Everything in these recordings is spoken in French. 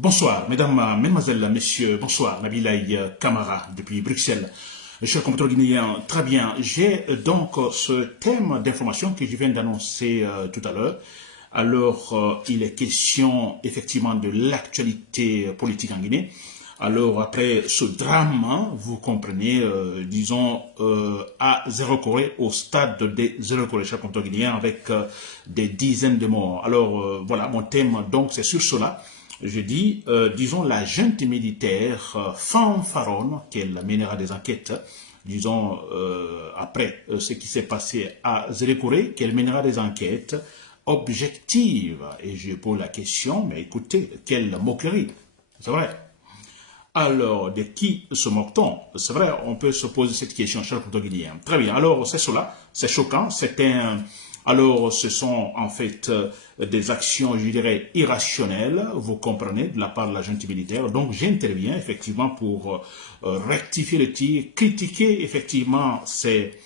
Bonsoir, mesdames, mesdemoiselles, messieurs, bonsoir, Nabilaï Kamara depuis Bruxelles. Chers compatriotes guinéens, très bien, j'ai donc ce thème d'information que je viens d'annoncer tout à l'heure. Alors, il est question effectivement de l'actualité politique en Guinée. Alors, après ce drame, hein, vous comprenez, disons, à zéro Corée, au stade des zéro Corée, chers compatriotes guinéens, avec des dizaines de morts. Alors, voilà, mon thème, donc, c'est sur cela. Je dis, disons, la junte militaire fanfaronne qu'elle mènera des enquêtes, disons, après ce qui s'est passé à Zérékouré, qu'elle mènera des enquêtes objectives. Et je pose la question, mais écoutez, quelle moquerie, c'est vrai. Alors, de qui se moque-t-on? C'est vrai, on peut se poser cette question, cher Guinéen. Très bien, alors c'est cela, c'est choquant, c'est un... Alors, ce sont en fait des actions, je dirais, irrationnelles, vous comprenez, de la part de la junte militaire. Donc, j'interviens effectivement pour rectifier le tir, critiquer effectivement ces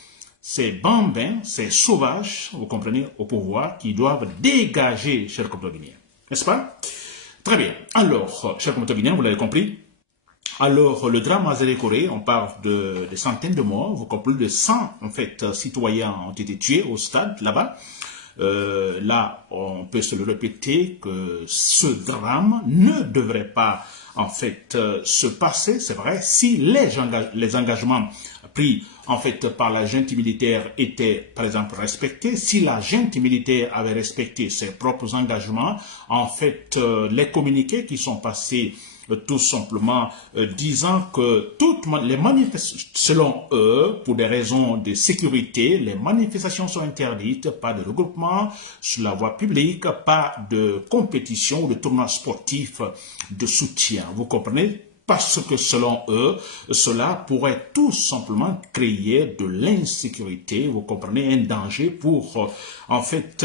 bambins, ces sauvages, vous comprenez, au pouvoir, qui doivent dégager, chers Guinéens. N'est-ce pas? Très bien. Alors, chers Guinéens, vous l'avez compris. Alors, le drame à Zérékoré, on parle de centaines de morts, vous comprenez, plus de 100 en fait, citoyens ont été tués au stade là-bas. Là, on peut se le répéter que ce drame ne devrait pas en fait se passer, c'est vrai, si les engagements pris en fait par la junte militaire étaient par exemple respectés, si la junte militaire avait respecté ses propres engagements, en fait les communiqués qui sont passés tout simplement disant que toutes les manifestations, selon eux, pour des raisons de sécurité, les manifestations sont interdites, pas de regroupement sur la voie publique, pas de compétition ou de tournoi sportif de soutien. Vous comprenez? Parce que selon eux, cela pourrait tout simplement créer de l'insécurité, vous comprenez, un danger pour en fait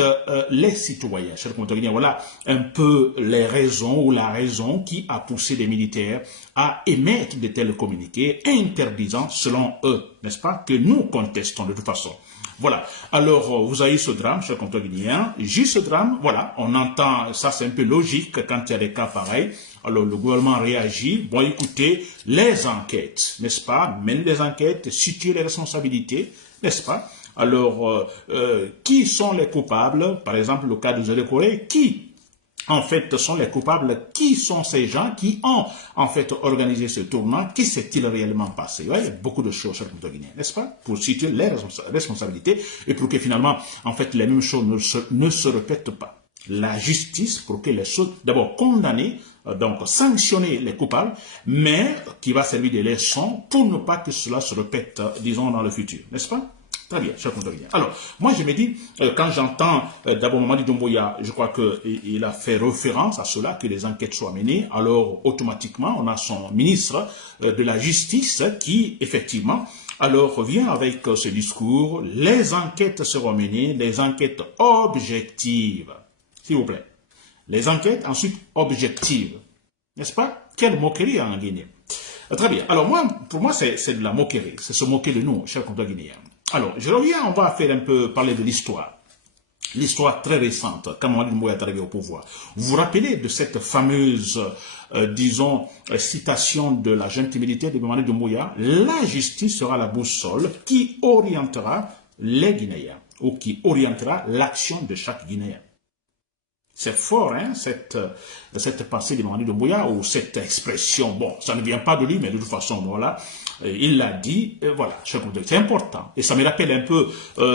les citoyens. Chers compatriotes, voilà un peu les raisons ou la raison qui a poussé les militaires à émettre de tels communiqués interdisant selon eux, n'est-ce pas, que nous contestons de toute façon. Voilà. Alors, vous avez ce drame, chers compatriotes guinéens. J'ai ce drame, voilà. On entend, ça c'est un peu logique quand il y a des cas pareils. Alors, le gouvernement réagit. Bon, écoutez, les enquêtes, n'est-ce pas? Mène les enquêtes, situer les responsabilités, n'est-ce pas? Alors, qui sont les coupables? Par exemple, le cas de Zérékoré, qui en fait, sont les coupables? Qui sont ces gens qui ont, en fait, organisé ce tournoi? Qui s'est-il réellement passé? Ouais, il y a beaucoup de choses, chers Guinéens, n'est-ce pas? Pour situer les responsabilités et pour que finalement, en fait, les mêmes choses ne se répètent pas. La justice, pour que les choses, d'abord condamner, donc sanctionner les coupables, mais qui va servir de leçon pour ne pas que cela se répète, disons, dans le futur, n'est-ce pas? Très bien, cher Guinéen. Alors, moi je me dis, quand j'entends d'abord Mamadi Doumbouya, je crois qu'il a fait référence à cela, que les enquêtes soient menées, alors automatiquement on a son ministre de la Justice qui, effectivement, alors revient avec ce discours, les enquêtes seront menées, les enquêtes objectives, s'il vous plaît. Les enquêtes ensuite objectives, n'est-ce pas? Quelle moquerie en Guinée. Très bien. Alors moi, pour moi, c'est de la moquerie. C'est se moquer de nous, chers compatriotes guinéens. Alors, je reviens, on va faire un peu parler de l'histoire. L'histoire très récente, quand Mamadi Doumbouya est arrivé au pouvoir. Vous vous rappelez de cette fameuse, disons, citation de la junte militaire de Mamadi Doumbouya? La justice sera la boussole qui orientera les Guinéens, ou qui orientera l'action de chaque Guinéen. C'est fort, hein, cette pensée de Mamadi Doumbouya, ou cette expression. Bon, ça ne vient pas de lui, mais de toute façon, voilà, il l'a dit, voilà, c'est important. Et ça me rappelle un peu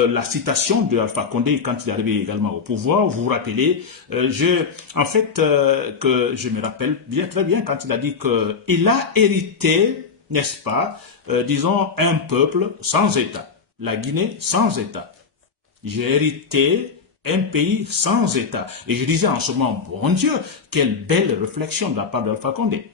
la citation de Alpha Condé quand il est arrivé également au pouvoir. Vous vous rappelez, en fait, que je me rappelle bien, très bien, quand il a dit qu'il a hérité, n'est-ce pas, disons, un peuple sans État. La Guinée sans État. J'ai hérité un pays sans État. Et je disais en ce moment, bon Dieu, quelle belle réflexion de la part d'Alpha Condé.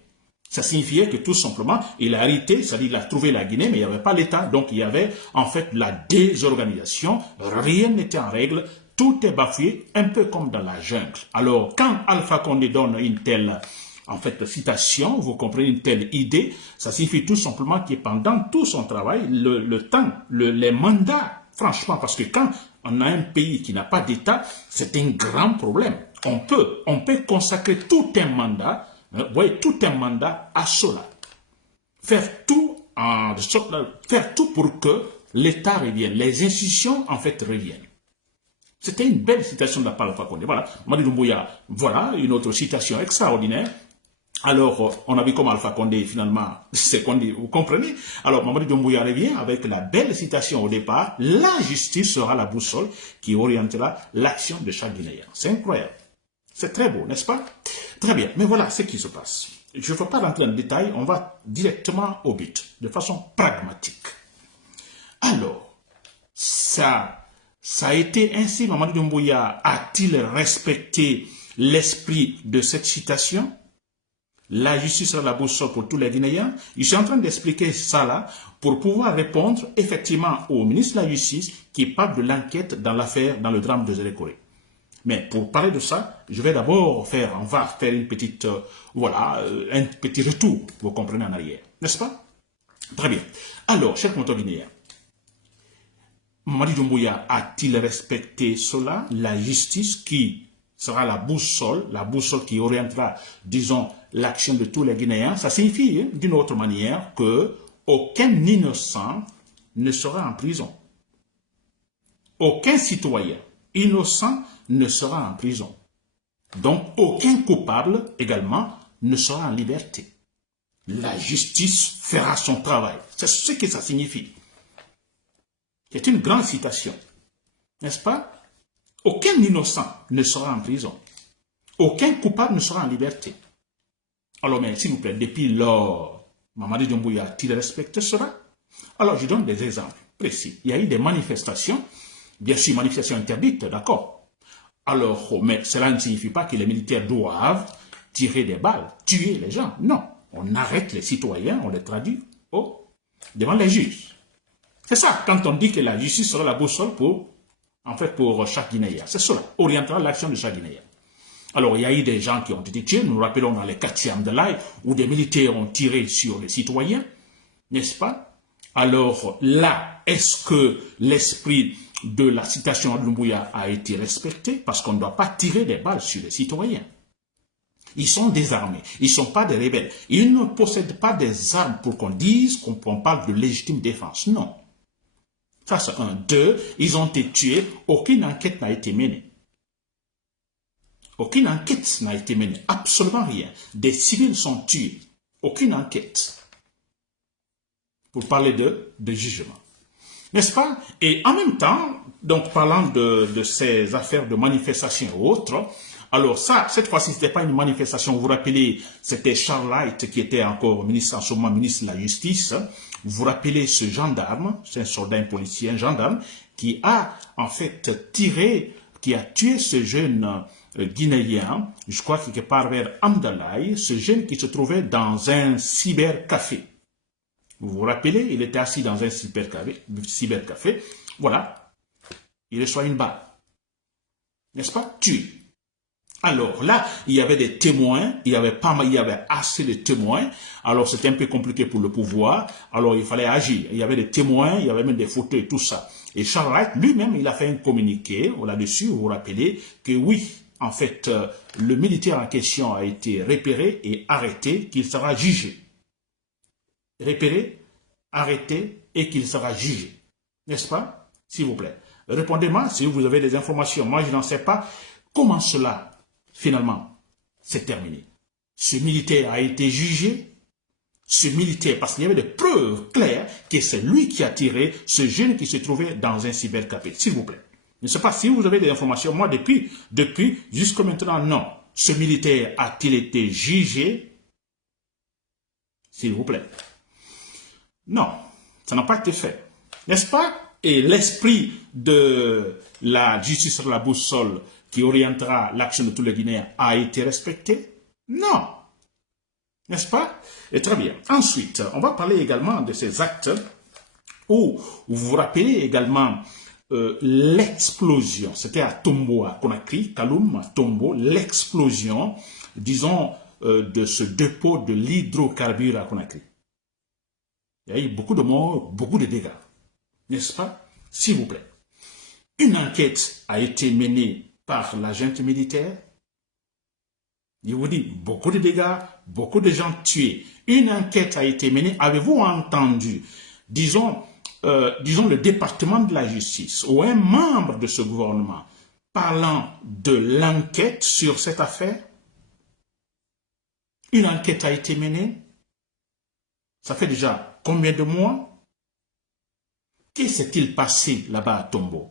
Ça signifiait que tout simplement, il a hérité, c'est-à-dire il a trouvé la Guinée, mais il n'y avait pas l'État. Donc il y avait en fait la désorganisation, rien n'était en règle, tout est bafoué, un peu comme dans la jungle. Alors quand Alpha Condé donne une telle en fait, citation, vous comprenez une telle idée, ça signifie tout simplement que pendant tout son travail, le temps, les mandats, franchement, parce que quand on a un pays qui n'a pas d'État, c'est un grand problème. On peut consacrer tout un mandat Vous voyez, tout un mandat à cela. Faire tout pour que l'État revienne, les institutions en fait reviennent. C'était une belle citation de la part de Alpha Condé. Voilà, Mamadi Doumbouya, voilà une autre citation extraordinaire. Alors, on a vu comment Alpha Condé, finalement, c'est Condé, vous comprenez? Alors, Mamadi Doumbouya revient avec la belle citation au départ. La justice sera la boussole qui orientera l'action de chaque Guinéen. C'est incroyable. C'est très beau, n'est-ce pas? Très bien, mais voilà ce qui se passe. Je ne veux pas rentrer en détail, on va directement au but, de façon pragmatique. Alors, ça a été ainsi, Mamadi Doumbouya a-t-il respecté l'esprit de cette citation? La justice sera la boussole pour tous les Guinéens. Je suis en train d'expliquer ça là pour pouvoir répondre effectivement au ministre de la Justice qui parle de l'enquête dans l'affaire, dans le drame de Zérékoré. Mais pour parler de ça, je vais d'abord on va faire une petite, un petit retour, vous comprenez, en arrière. N'est-ce pas? Très bien. Alors, chers compteurs guinéens, Mamadi Doumbouya a-t-il respecté cela? La justice qui sera la boussole qui orientera, disons, l'action de tous les Guinéens. Ça signifie, d'une autre manière, que aucun innocent ne sera en prison. Aucun citoyen innocent ne sera en prison. Donc, aucun coupable également ne sera en liberté. La justice fera son travail. C'est ce que ça signifie. C'est une grande citation. N'est-ce pas? Aucun innocent ne sera en prison. Aucun coupable ne sera en liberté. Alors, mais s'il vous plaît, depuis lors, Mamadi Doumbouya a-t-il respecté cela? Alors, je donne des exemples précis. Il y a eu des manifestations, bien sûr, manifestations interdites, d'accord. Alors, mais cela ne signifie pas que les militaires doivent tirer des balles, tuer les gens. Non, on arrête les citoyens, on les traduit devant les juges. C'est ça, quand on dit que la justice sera la boussole pour chaque Guinéen. C'est cela, orientera l'action de chaque Guinéen. Alors, il y a eu des gens qui ont été tués, nous nous rappelons dans les 4e de l'Aïe, où des militaires ont tiré sur les citoyens, n'est-ce pas? Alors là, est-ce que l'esprit de la citation de Doumbouya a été respecté? Parce qu'on ne doit pas tirer des balles sur les citoyens. Ils sont désarmés, ils ne sont pas des rebelles. Ils ne possèdent pas des armes pour qu'on dise qu'on parle de légitime défense. Non. Ça, c'est un. 2, ils ont été tués, aucune enquête n'a été menée. Aucune enquête n'a été menée, absolument rien. Des civils sont tués, aucune enquête. Pour parler de jugement. N'est-ce pas? Et en même temps, donc parlant de ces affaires de manifestation ou autres, alors ça, cette fois-ci, ce n'était pas une manifestation, vous vous rappelez, c'était Charles Light qui était encore ministre, en ce moment ministre de la Justice. Vous vous rappelez ce gendarme, c'est un soldat, un policier, un gendarme, qui a en fait tiré, qui a tué ce jeune Guinéen, je crois quelque part vers Amdalaï, ce jeune qui se trouvait dans un cybercafé. Vous vous rappelez, il était assis dans un cybercafé, voilà, il reçoit une balle, n'est-ce pas, tué. Alors là, il y avait des témoins, il y avait assez de témoins, alors c'était un peu compliqué pour le pouvoir, alors il fallait agir. Il y avait des témoins, il y avait même des photos et tout ça. Et Charles Wright, lui-même, il a fait un communiqué là-dessus, vous vous rappelez, que oui, en fait, le militaire en question a été repéré et arrêté, qu'il sera jugé. Repéré, arrêté et qu'il sera jugé. N'est-ce pas? S'il vous plaît. Répondez-moi si vous avez des informations. Moi, je n'en sais pas. Comment cela, finalement, s'est terminé? Ce militaire a été jugé. Ce militaire, parce qu'il y avait des preuves claires que c'est lui qui a tiré ce jeune qui se trouvait dans un cybercafé. S'il vous plaît. Je ne sais pas si vous avez des informations. Moi, depuis jusqu'à maintenant, non. Ce militaire a-t-il été jugé? S'il vous plaît. Non, ça n'a pas été fait. N'est-ce pas? Et l'esprit de la justice sur la boussole qui orientera l'action de tous les Guinéens a été respecté? Non. N'est-ce pas? Et très bien. Ensuite, on va parler également de ces actes où vous vous rappelez également l'explosion. C'était à Tombo, à Conakry, Kaloum, à Tombo, l'explosion, disons, de ce dépôt de l'hydrocarbure à Conakry. Il y a eu beaucoup de morts, beaucoup de dégâts. N'est-ce pas? S'il vous plaît. Une enquête a été menée par la junte militaire. Je vous dis, beaucoup de dégâts, beaucoup de gens tués. Une enquête a été menée. Avez-vous entendu, disons le département de la justice ou un membre de ce gouvernement parlant de l'enquête sur cette affaire? Une enquête a été menée. Ça fait déjà combien de mois? Qu'est-ce qui s'est-il passé là-bas à Tombo?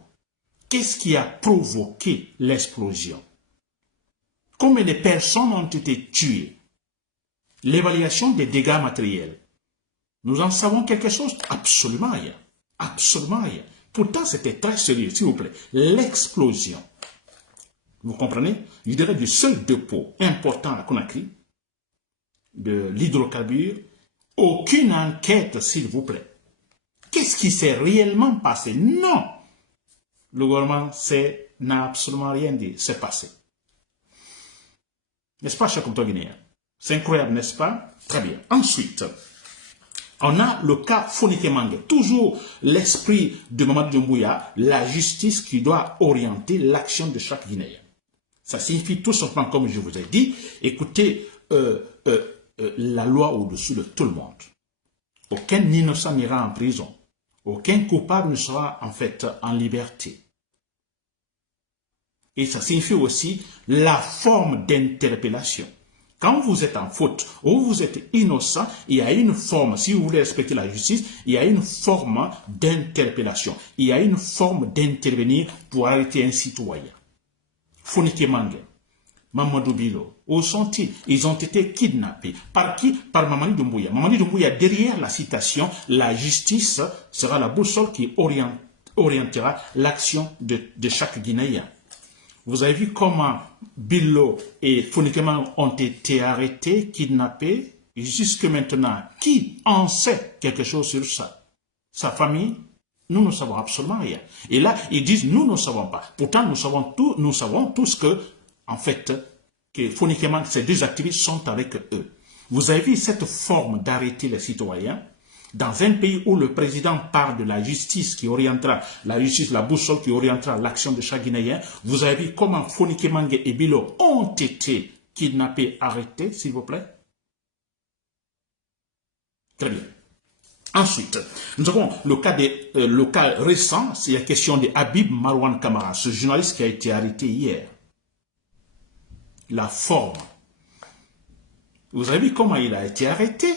Qu'est-ce qui a provoqué l'explosion? Combien de personnes ont été tuées? L'évaluation des dégâts matériels. Nous en savons quelque chose? Absolument rien. Absolument rien. Pourtant, c'était très sérieux, s'il vous plaît. L'explosion. Vous comprenez? Je dirais du seul dépôt important à Conakry, de l'hydrocarbure, aucune enquête, s'il vous plaît. Qu'est-ce qui s'est réellement passé? Non! Le gouvernement n'a absolument rien dit. C'est passé. N'est-ce pas, cher compatriotes guinéens? C'est incroyable, n'est-ce pas? Très bien. Ensuite, on a le cas Fonike Mangue. Toujours l'esprit de Mamadou Doumbouya, la justice qui doit orienter l'action de chaque Guinéen. Ça signifie tout simplement, comme je vous ai dit, écoutez, la loi au-dessus de tout le monde. Aucun innocent n'ira en prison. Aucun coupable ne sera en fait en liberté. Et ça signifie aussi la forme d'interpellation. Quand vous êtes en faute ou vous êtes innocent, il y a une forme, si vous voulez respecter la justice, il y a une forme d'interpellation. Il y a une forme d'intervenir pour arrêter un citoyen. Fonike Mangue, Mamadou Bilo, où sont-ils? Ils ont été kidnappés. Par qui? Par Mamadi Doumbouya. Mamadi Doumbouya, derrière la citation, la justice sera la boussole qui orientera l'action de chaque Guinéen. Vous avez vu comment Bilo et Fonike Mangue ont été arrêtés, kidnappés. Et jusque maintenant, qui en sait quelque chose sur ça? Sa famille? Nous ne savons absolument rien. Et là, ils disent, nous ne savons pas. Pourtant, nous savons tous que, en fait, que Fonike Mangue, ces deux activistes sont avec eux. Vous avez vu cette forme d'arrêter les citoyens dans un pays où le président parle de la justice qui orientera, la justice, la boussole qui orientera l'action de chaque Guinéen. Vous avez vu comment Fonike Mangue et Bilo ont été kidnappés, arrêtés, s'il vous plaît? Très bien. Ensuite, nous avons le cas récent, c'est la question de Habib Marouane Kamara, ce journaliste qui a été arrêté hier. La forme. Vous avez vu comment il a été arrêté?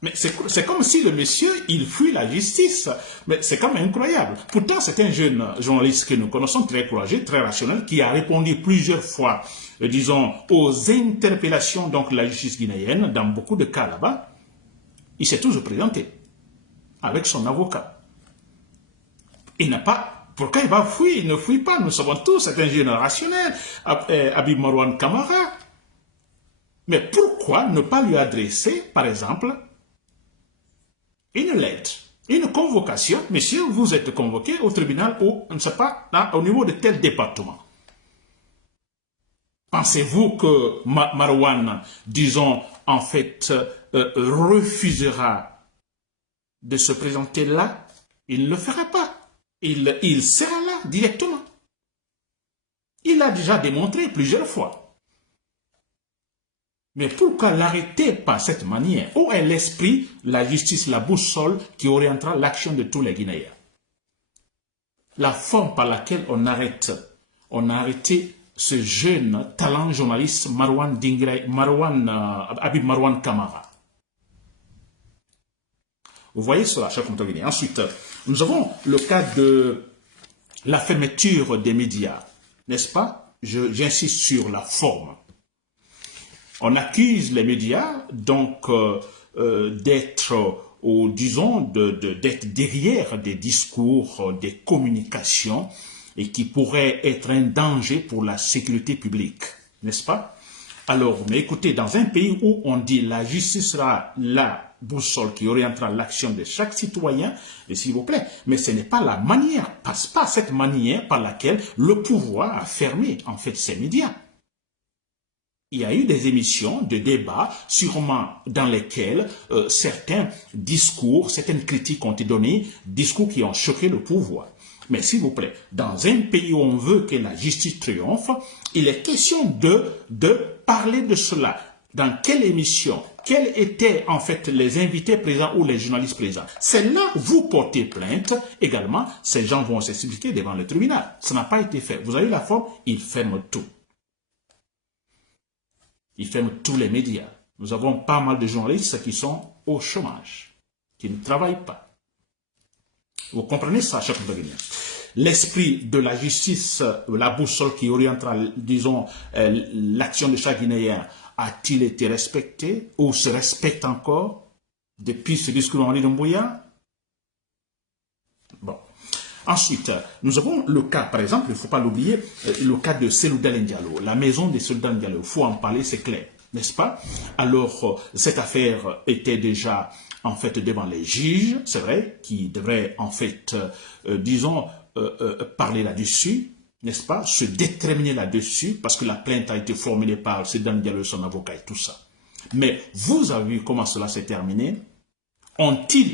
Mais c'est comme si le monsieur, il fuit la justice. Mais c'est quand même incroyable. Pourtant, c'est un jeune journaliste que nous connaissons, très courageux, très rationnel, qui a répondu plusieurs fois, disons, aux interpellations de la justice guinéenne, dans beaucoup de cas là-bas. Il s'est toujours présenté avec son avocat. Il n'a pas... Pourquoi il va fuir? Il ne fuit pas. Nous savons tous, c'est un jeune rationnel, Habib Marouane Kamara. Mais pourquoi ne pas lui adresser, par exemple, une lettre, une convocation? Monsieur, vous êtes convoqué au tribunal ou, on ne sait pas, là, au niveau de tel département. Pensez-vous que Marouane, disons, en fait, refusera de se présenter là? Il ne le fera pas. Il sera là directement. Il a déjà démontré plusieurs fois. Mais pourquoi l'arrêter par cette manière? Où est l'esprit, la justice, la boussole qui orientera l'action de tous les Guinéens? La forme par laquelle on a arrêté ce jeune talent journaliste Habib Marouane Kamara. Vous voyez cela, chers compatriotes guinéens. Ensuite, nous avons le cas de la fermeture des médias, n'est-ce pas? J'insiste sur la forme. On accuse les médias donc d'être, ou disons, d'être derrière des discours, des communications et qui pourraient être un danger pour la sécurité publique, n'est-ce pas? Alors, mais écoutez, dans un pays où on dit la justice sera la boussole qui orientera l'action de chaque citoyen, et s'il vous plaît, mais ce n'est pas la manière, passe pas cette manière par laquelle le pouvoir a fermé en fait ces médias. Il y a eu des émissions de débats, sûrement dans lesquelles certains discours, certaines critiques ont été données, discours qui ont choqué le pouvoir. Mais s'il vous plaît, dans un pays où on veut que la justice triomphe, il est question de parler de cela. Dans quelle émission, quels étaient en fait les invités présents ou les journalistes présents. C'est là que vous portez plainte. Également, ces gens vont s'expliquer devant le tribunal. Ça n'a pas été fait. Vous avez la forme, ils ferment tout. Ils ferment tous les médias. Nous avons pas mal de journalistes qui sont au chômage, qui ne travaillent pas. Vous comprenez ça, chers compatriotes? L'esprit de la justice, la boussole qui orientera, disons, l'action de chaque Guinéen, a-t-il été respecté ou se respecte encore depuis ce discours de Mamadi Doumbouya? Bon. Ensuite, nous avons le cas, par exemple, il ne faut pas l'oublier, le cas de Selouda Diallo, la maison de Selouda Diallo. Il faut en parler, c'est clair, n'est-ce pas? Alors, cette affaire était déjà, en fait, devant les juges, c'est vrai, qui devraient, en fait, disons, parler là-dessus, n'est-ce pas, se déterminer là-dessus, parce que la plainte a été formulée par Selouda Diallo, son avocat et tout ça. Mais vous avez vu comment cela s'est terminé?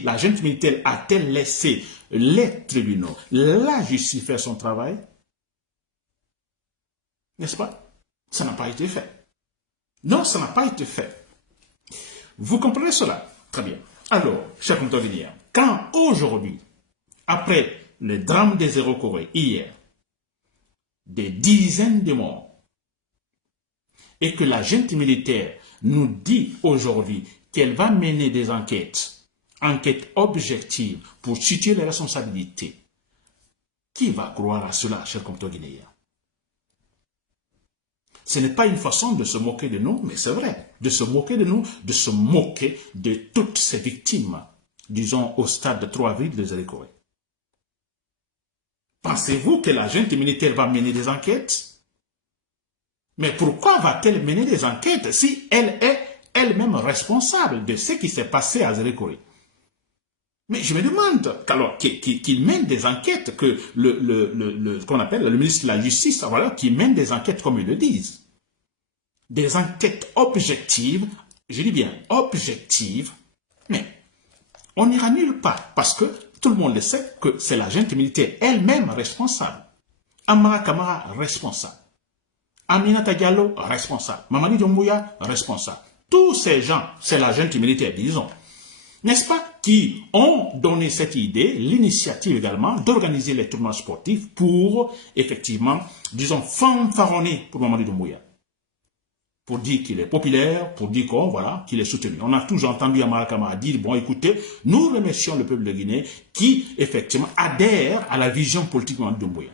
La junte militaire a-t-elle laissé les tribunaux, la justice faire son travail? N'est-ce pas? Ça n'a pas été fait. Non, ça n'a pas été fait. Vous comprenez cela? Très bien. Alors, chers compatriotes, quand aujourd'hui, après le drame des Zéro-Corée, hier, des dizaines de morts, et que la junte militaire nous dit aujourd'hui qu'elle va mener des enquêtes objectives pour situer les responsabilités, qui va croire à cela, chers compatriotes guinéens? Ce n'est pas une façon de se moquer de nous, mais c'est vrai, de se moquer de nous, de se moquer de toutes ces victimes, disons au stade de 3 avril de Zéro-Corée. Pensez-vous que la junte militaire va mener des enquêtes? Mais pourquoi va-t-elle mener des enquêtes si elle est elle-même responsable de ce qui s'est passé à Zéro-Corée? Mais je me demande alors qu'il mène des enquêtes, que qu'on appelle le ministre de la Justice, voilà, qui mène des enquêtes comme ils le disent. Des enquêtes objectives, je dis bien objectives, mais on n'ira nulle part parce que tout le monde le sait que c'est la junte militaire elle-même responsable. Amara Kamara responsable. Aminata Diallo responsable. Mamadi Doumbouya responsable. Tous ces gens, c'est la junte militaire, disons. N'est-ce pas, qui ont donné cette idée, l'initiative également, d'organiser les tournois sportifs pour, effectivement, disons, fanfaronner pour Mamadi Doumbouya. Pour dire qu'il est populaire, pour dire qu'on, voilà, qu'il est soutenu. On a toujours entendu Amara Kamara dire, bon, écoutez, nous remercions le peuple de Guinée qui, effectivement, adhère à la vision politique de Mamadi Doumbouya.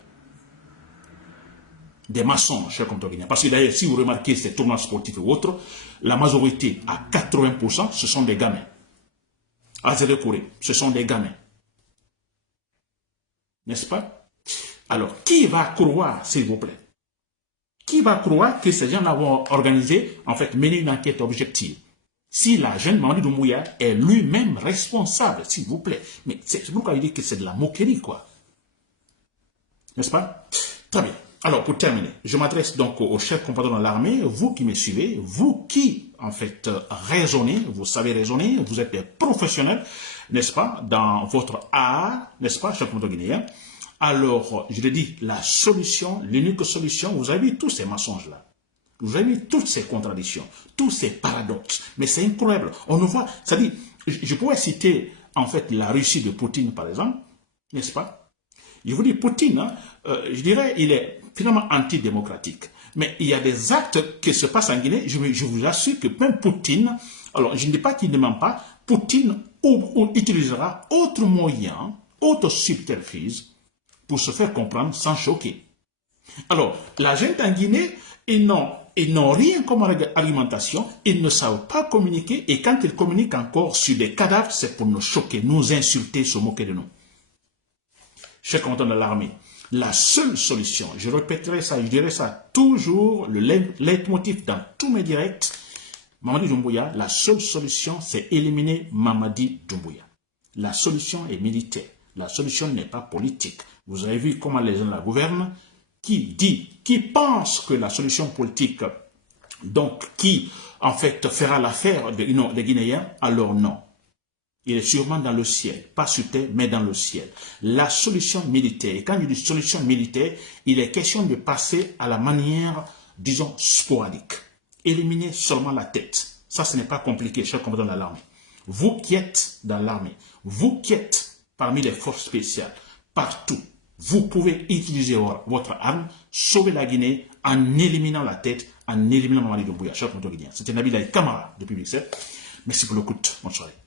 Des maçons, chers compatriotes. Parce que d'ailleurs, si vous remarquez ces tournois sportifs et autres, la majorité, à 80%, ce sont des gamins. À Zéro-Corée, ce sont des gamins. N'est-ce pas? Alors, qui va croire, s'il vous plaît? Qui va croire que ces gens vont organisé, en fait, mener une enquête objective? Si la jeune Mamadi Doumbouya est lui-même responsable, s'il vous plaît. Mais c'est pourquoi il dit que c'est de la moquerie, quoi. N'est-ce pas? Très bien. Alors, pour terminer, je m'adresse donc aux chefs compatriotes de l'armée, vous qui me suivez, vous qui, en fait, raisonnez, vous savez raisonner, vous êtes des professionnels, n'est-ce pas, dans votre art, n'est-ce pas, chers compatriotes guinéens. Alors, je l'ai dit, la solution, l'unique solution, vous avez vu tous ces mensonges-là. Vous avez vu toutes ces contradictions, tous ces paradoxes. Mais c'est incroyable. On nous voit, c'est-à-dire, je pourrais citer, en fait, la Russie de Poutine, par exemple, n'est-ce pas? Je vous dis, Poutine, hein, je dirais, il est finalement antidémocratique. Mais il y a des actes qui se passent en Guinée, je vous assure que même Poutine, alors je ne dis pas qu'il ne ment pas, Poutine utilisera autre moyen, autre subterfuge pour se faire comprendre sans choquer. Alors, la gente en Guinée, ils n'ont rien comme argumentation, ils ne savent pas communiquer, et quand ils communiquent encore sur des cadavres, c'est pour nous choquer, nous insulter, se moquer de nous. Chers combattants de l'armée, la seule solution, je répéterai ça, je dirai ça toujours, le leitmotiv dans tous mes directs, Mamadi Doumbouya, la seule solution, c'est éliminer Mamadi Doumbouya. La solution est militaire, la solution n'est pas politique. Vous avez vu comment les gens la gouvernent, qui pense que la solution politique, donc qui en fait fera l'affaire des Guinéens, alors non. il est sûrement dans le ciel, pas sur terre, mais dans le ciel. La solution militaire, et quand je dis solution militaire, il est question de passer à la manière, disons, sporadique. Éliminer seulement la tête. Ça, ce n'est pas compliqué, chers compatriotes de l'armée. Vous qui êtes dans l'armée, vous qui êtes parmi les forces spéciales, partout, vous pouvez utiliser votre arme, sauver la Guinée en éliminant la tête, en éliminant Mamadi Doumbouya. Chers compatriotes guinéens, c'était Nabil Kamara depuis Bruxelles. Merci pour l'écoute. Bonne soirée.